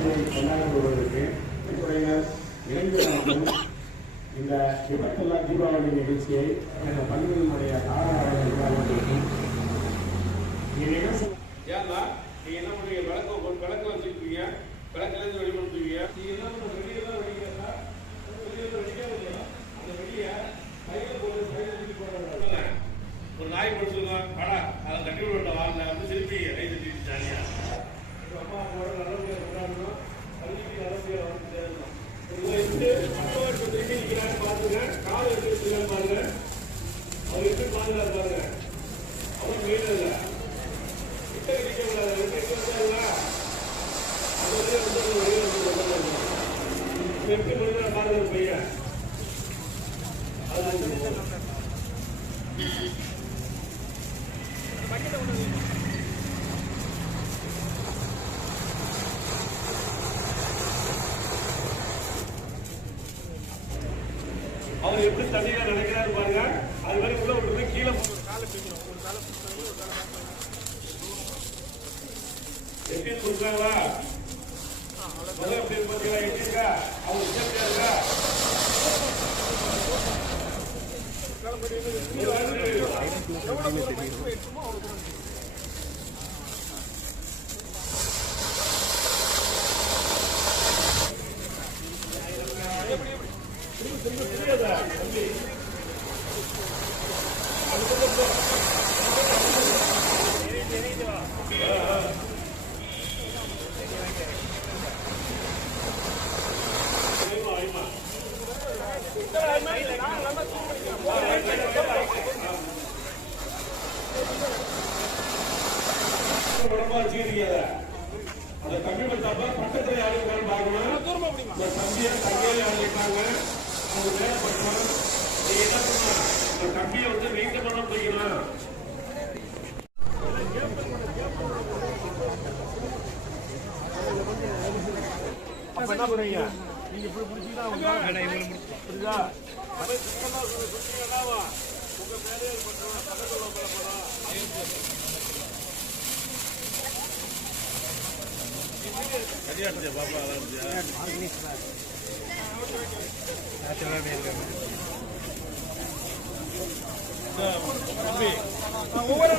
தீபாவளியை கொண்டாடி வருவதற்கு துறையினர் இளைஞர்கள் இந்த விபத்தில்லா தீபாவளி நிகழ்ச்சியை எனது பள்ளியினுடைய தாராளர் நிர்வாகத்திற்கும் ஏன்னா நீங்க என்ன பண்ணுவீங்க விளக்கு விளக்கு வச்சுருப்பீங்க விளக்குலேருந்து வெளிப்படுத்துவீங்க நீங்க என்ன அவர் எப்படி பாருங்க. இல்லை கிட்ட நிக்க கூடாது அந்த வழியா வந்து அந்த வந்து எப்படி பாருங்க பையன் அது அவர் எப்படி தண்ணியில நினைக்கிறாரு பாருங்க. அது மாதிரி உள்ள விட்டு கீழே போட்டு காலை பிடிக்கணும். ஒரு காலை பிடிச்சாங்க ஒரு காலை? எப்படி கொடுக்குறாங்களா முதல்ல பார்த்தீங்களா எப்படி இருக்கா? அவங்க சேஃப்டியா இருக்கா அந்த கம்பி பத்தாப்ப பக்கத்துல யாரு பார்க்கணும் இந்த அவங்க நீங்க என்ன பண்ணணும் இந்த வந்து மெயின்டைன் பண்ண அப்ப என்ன பண்ணுவீங்க? நீங்க இப்படி சுத்தீங்கன்னாவா உங்க மேலே பண்றோம் பக்கத்துல உள்ள படம் ஒவ்வொரு